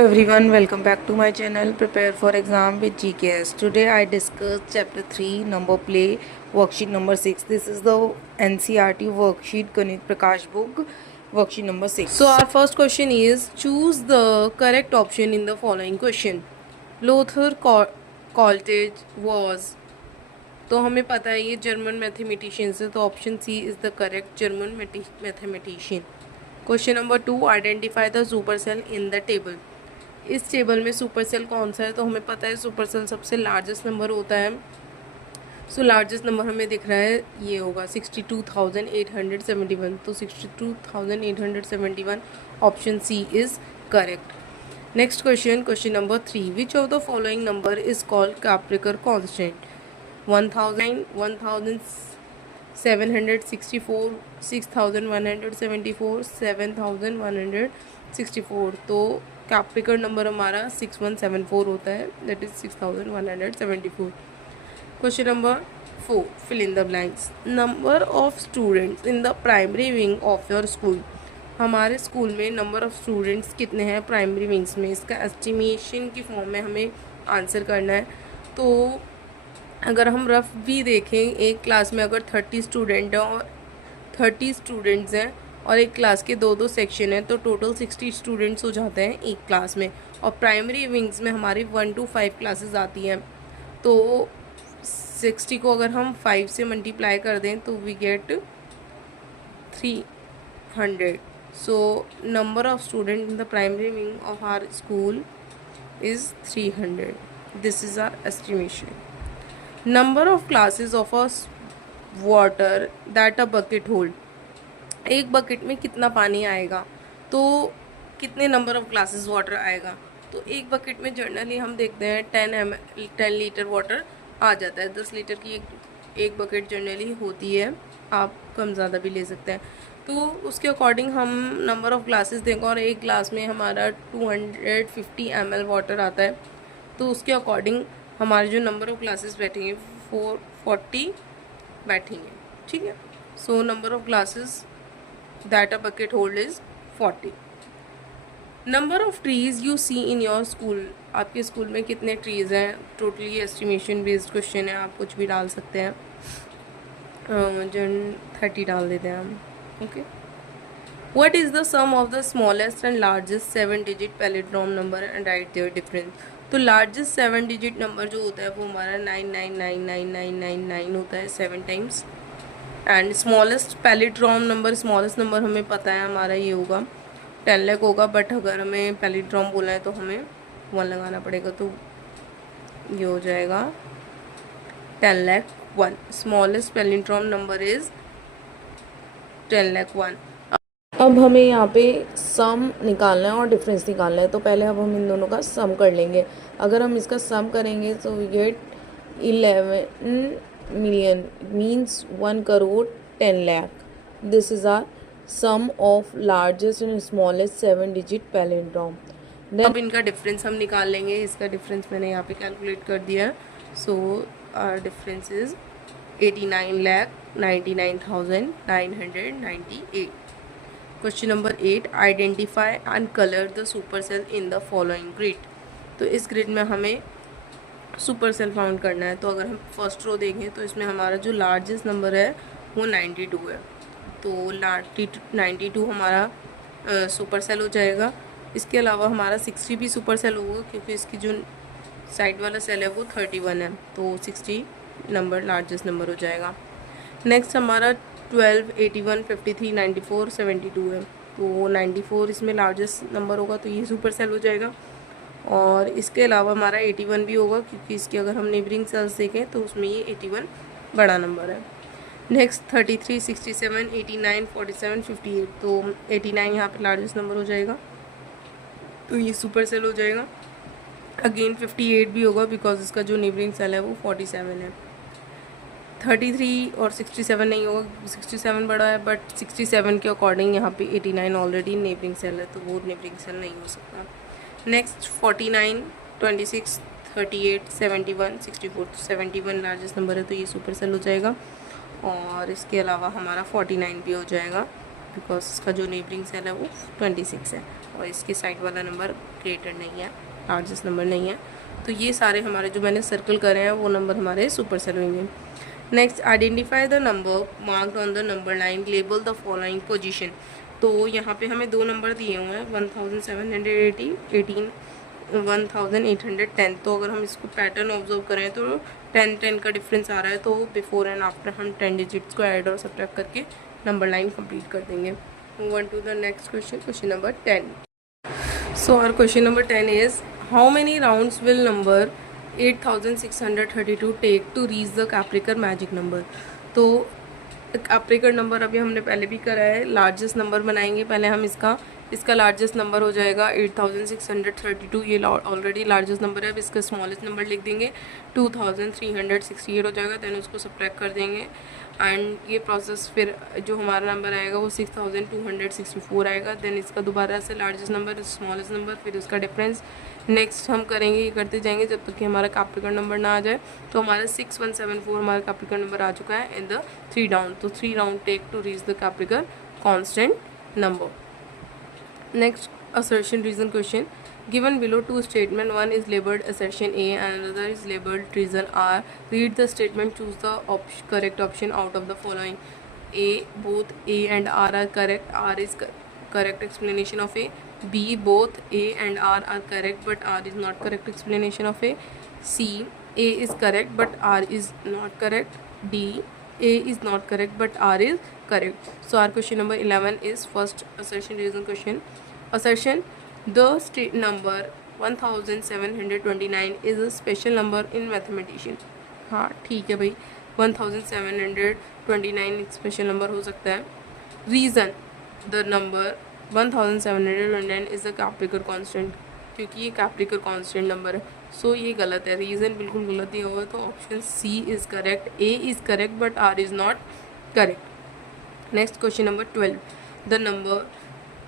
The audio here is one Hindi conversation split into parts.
Everyone, welcome back to my channel. Prepare for exam with GKS. Today I discuss chapter 3 number play worksheet number 6. This is the NCERT worksheet Ganit Prakash book worksheet number 6. So our first question is choose the correct option in the following question. Lothar Coleridge was, तो हमें पता है ये जर्मन मैथमेटिशियन है, तो option C is the correct German mathematician. Question number 2 identify the super cell in the table. इस टेबल में सुपर सेल कौन सा है, तो हमें पता है सुपर सेल सबसे लार्जेस्ट नंबर होता है. सो लार्जेस्ट नंबर हमें दिख रहा है, ये होगा 62,871. तो 62,871 option C is correct. Next question, question number 3 which of the following number is called Kaprekar constant. 1000, 1764, 6174, 7164. तो कैप्रिकर नंबर हमारा 6174 होता है, that is 6174. Question number 4 fill in the blanks. Number of students in the primary wing of your school. हमारे स्कूल में नंबर ऑफ स्टूडेंट्स कितने हैं प्राइमरी विंग्स में, इसका एस्टिमेशन की फॉर्म में हमें आंसर करना है. तो अगर हम रफ भी देखें, एक क्लास में अगर 30 स्टूडेंट हैं और 30 स्टूडेंट्स हैं और एक क्लास के दो सेक्शन हैं, तो टोटल 60 स्टूडेंट्स हो जाते हैं एक क्लास में. और प्राइमरी विंग्स में हमारी 1 to 5 क्लासेस आती हैं. तो 60 को अगर हम 5 से मल्टीप्लाई कर दें तो we get 300. So number of student in the primary wing of our school is 300. This is our estimation. Number of glasses of a water that a bucket hold. एक बकेट में कितना पानी आएगा, तो कितने नंबर ऑफ ग्लासेस वाटर आएगा. तो एक बकेट में जनरली हम देखते हैं 10 लीटर वाटर आ जाता है. 10 लीटर की एक बकेट जनरली होती है, आप कम ज़्यादा भी ले सकते हैं. तो उसके अकॉर्डिंग हम नंबर ऑफ ग्लासेस देंगे और एक ग्लास में हमारा 250 ml वाटर आता है. तो उसके अकॉर्डिंग हमारे जो नंबर ऑफ क्लासेस बैठेंगे 440 बैठेंगे. ठीक है. So number of glasses that a bucket hold is 40. Number of trees you see in your school. आपके स्कूल में कितने ट्रीज़ हैं. टोटली एस्टिमेशन बेस्ड क्वेश्चन है, आप कुछ भी डाल सकते हैं. जन 30 डाल देते हैं हम. Okay. What is the sum of the smallest and largest 7-digit palindrome number and write their difference. तो लार्जेस्ट 7 डिजिट नंबर जो होता है वो हमारा 99999999 होता है 7 times. And smallest palindrome number, smallest number हमें पता है हमारा ये होगा 10 लाख होगा. बट अगर हमें पैलिड्रॉम बोलना है तो हमें 1 लगाना पड़ेगा, तो ये हो जाएगा 10,01,000. Smallest palindrome number is 10,01,000. अब हमें यहाँ पे सम निकालना है और डिफरेंस निकालना है. तो पहले अब हम इन दोनों का सम कर लेंगे. अगर हम इसका सम करेंगे तो we get 11 million, means 1 crore 10 lakh. This is our sum of largest and smallest 7 digit palindrome. अब इनका डिफरेंस हम निकाल लेंगे. इसका डिफरेंस मैंने यहाँ पे कैलकुलेट कर दिया है. So our difference is 89,99,998. Question number 8 identify and colour the super cell in the following grid. तो इस ग्रिड में हमें सुपर सेल फाउंड करना है. तो अगर हम फर्स्ट रो देखें तो इसमें हमारा जो लार्जेस्ट नंबर है वो 92 है. तो 92 हमारा सुपर सेल हो जाएगा. इसके अलावा हमारा 60 भी सुपर सेल होगा, क्योंकि इसकी जो साइड वाला सेल है वो 31 है. तो 60 नंबर लार्जेस्ट नंबर हो जाएगा. नेक्स्ट हमारा 12, 81, 53, 94, 72 है. तो 94 इसमें लार्जेस्ट नंबर होगा, तो ये सुपर सेल हो जाएगा. और इसके अलावा हमारा 81 भी होगा, क्योंकि इसके अगर हम नेबरिंग सेल्स देखें तो उसमें ये 81 बड़ा नंबर है. नेक्स्ट 33, 67, 89, 47, 58. तो 89 यहाँ पे लार्जेस्ट नंबर हो जाएगा, तो ये सुपर सेल हो जाएगा. अगेन 58 भी होगा, बिकॉज इसका जो नेबरिंग सेल है वो 47 है. 33 और 67 नहीं होगा, 67 बड़ा है. बट 67 के अकॉर्डिंग यहाँ पे 89 ऑलरेडी नेबरिंग सेल है, तो वो नेबरिंग सेल नहीं हो सकता. नेक्स्ट 49, 26, 38, 71, 64. तो 71 लार्जेस्ट नंबर है, तो ये सुपर सेल हो जाएगा. और इसके अलावा हमारा 49 भी हो जाएगा, बिकॉज इसका जो नेबरिंग सेल है वो 26 है. और इसके साइड वाला नंबर ग्रेटर नहीं है, लार्जेस्ट नंबर नहीं है। तो ये सारे हमारे जो मैंने सर्कल करे हैं वो नंबर हमारे सुपर सेल होंगे। Next, identify the number marked on the number line, label the following position. तो यहाँ पे हमें दो नंबर दिए हुए हैं 1780, 1810। तो अगर हम इसको पैटर्न ऑब्जर्व करें तो 10 का डिफरेंस आ रहा है, तो बिफोर एंड आफ्टर हम 10 डिजिट्स को ऐड और सब्ट्रैक्ट करके नंबर लाइन कंप्लीट कर देंगे। Move on to the next question, question number 10. So our question number 10 is, how many rounds will number 8632 take to reach the Capricorn magic number? तो कैप्रिकॉर्न नंबर अभी हमने पहले भी करा है, लार्जेस्ट नंबर बनाएंगे पहले हम इसका लार्जेस्ट नंबर हो जाएगा 8632, ये ऑलरेडी लार्जेस्ट नंबर है। अब इसका स्मॉलेस्ट नंबर लिख देंगे 2368 हो जाएगा, देन उसको सब्ट्रैक्ट कर देंगे एंड ये प्रोसेस फिर जो हमारा नंबर आएगा वो 6264 आएगा। देन इसका दोबारा से लार्जेस्ट नंबर, स्मॉलेस्ट नंबर, फिर उसका डिफरेंस। नेक्स्ट हम करेंगे, ये करते जाएंगे जब तक कि हमारा कैप्रिकॉर्न नंबर ना आ जाए। तो हमारा 6174 हमारा कैप्रिकॉर्न नंबर आ चुका है इन द 3 राउंड। तो 3 round take to reach the Kaprekar constant number. Next, assertion reason question. Given below two statement, one is labeled assertion A and another is labeled reason R. Read the statement, choose the correct option out of the following. A, both A and R are correct. R is correct explanation of A. B, both A and R are correct but R is not correct explanation of A. C, A is correct but R is not correct. D, A is not correct but R is correct. So our question number 11 is first assertion reason question. Assertion, the state number 1729 is a special number in mathematician. हाँ ठीक है भाई, 1729 एक स्पेशल नंबर हो सकता है. Reason, the number 1729 is the Kaprekar constant, क्योंकि ये कैप्रिकॉर्न कांस्टेंट नंबर है. सो ये गलत है, रीज़न बिल्कुल गलत दिया हुआ है. तो option C is correct, A is correct but R is not correct. Next question number 12. The number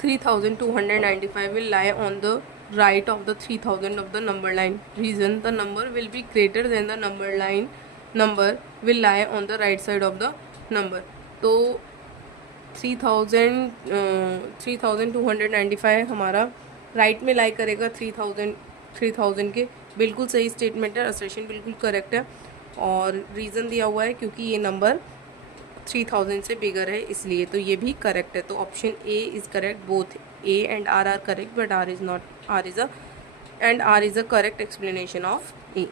3295 will lie on the right of the 3000 of the number line. Reason, the number will be greater than the number line. Number will lie on the right side of the number. तो 3295 हमारा राइट में लाई करेगा 3000 के. बिल्कुल सही स्टेटमेंट है, असर्शन बिल्कुल करेक्ट है. और रीज़न दिया हुआ है क्योंकि ये नंबर 3000 से बिगर है इसलिए, तो ये भी करेक्ट है. तो option A is correct, both A and R R correct but R is a correct explanation of A.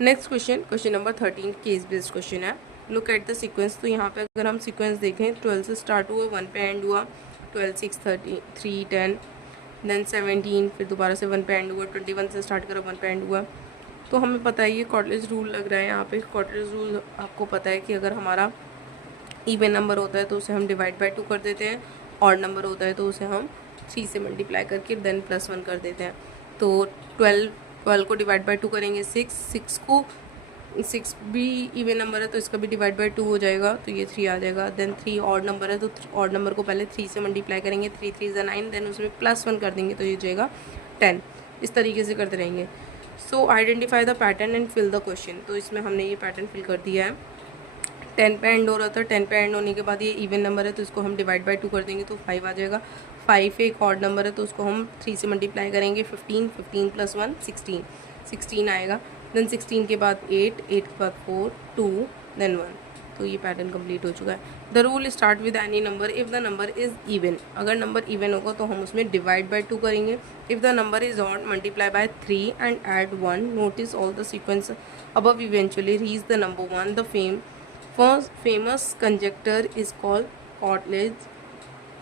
Next question, question number 13 case based question है. Look at the sequence. तो यहाँ पे अगर हम सीक्वेंस देखें, 12 से स्टार्ट हुआ, 1 पे एंड हुआ, 12, 6, 3, 10, देन 17, फिर दोबारा से 1 पे एंड हुआ, 21 से स्टार्ट करा, 1 पे एंड हुआ. तो हमें पता है ये कॉटलेज रूल लग रहा है यहाँ पे. कॉटलेज रूल आपको पता है कि अगर हमारा इवन नंबर होता है तो उसे हम डिवाइड बाय 2 कर देते हैं, ऑड नंबर होता है तो उसे हम 3 से मल्टीप्लाई करके देन +1 कर देते हैं. तो 12 को डिवाइड बाय 2 करेंगे 6 भी इवन नंबर है तो इसका भी डिवाइड बाय 2 हो जाएगा, तो ये 3 आ जाएगा. देन 3 ऑड नंबर है तो ऑड नंबर को पहले 3 से मल्टीप्लाई करेंगे, 3 3 = 9, देन उसमें +1 कर देंगे तो ये जाएगा 10. इस तरीके से करते रहेंगे. So identify the pattern and fill the question. तो इसमें हमने ये पैटर्न फिल कर दिया है. 10 पे एंड हो रहा था, 10 पे एंड होने के बाद ये इवन नंबर है तो इसको हम डिवाइड बाय 2 कर देंगे तो 5 आ जाएगा. 5 एक ऑड नंबर है तो उसको हम 3 से मल्टीप्लाई करेंगे, 15 + 1 16 आएगा. देन 16 के बाद 8 के बाद 4 2 देन 1. तो ये पैटर्न कंप्लीट हो चुका है. The rule start with any number if the number is even. अगर नंबर इवन होगा तो हम उसमें डिवाइड बाय 2 करेंगे. If the number is odd multiply by 3 and add 1. Notice all the sequence above eventually reach the number 1. The famous conjecture is called Kotler's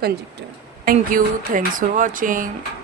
conjecture. Thank you. Thanks for watching.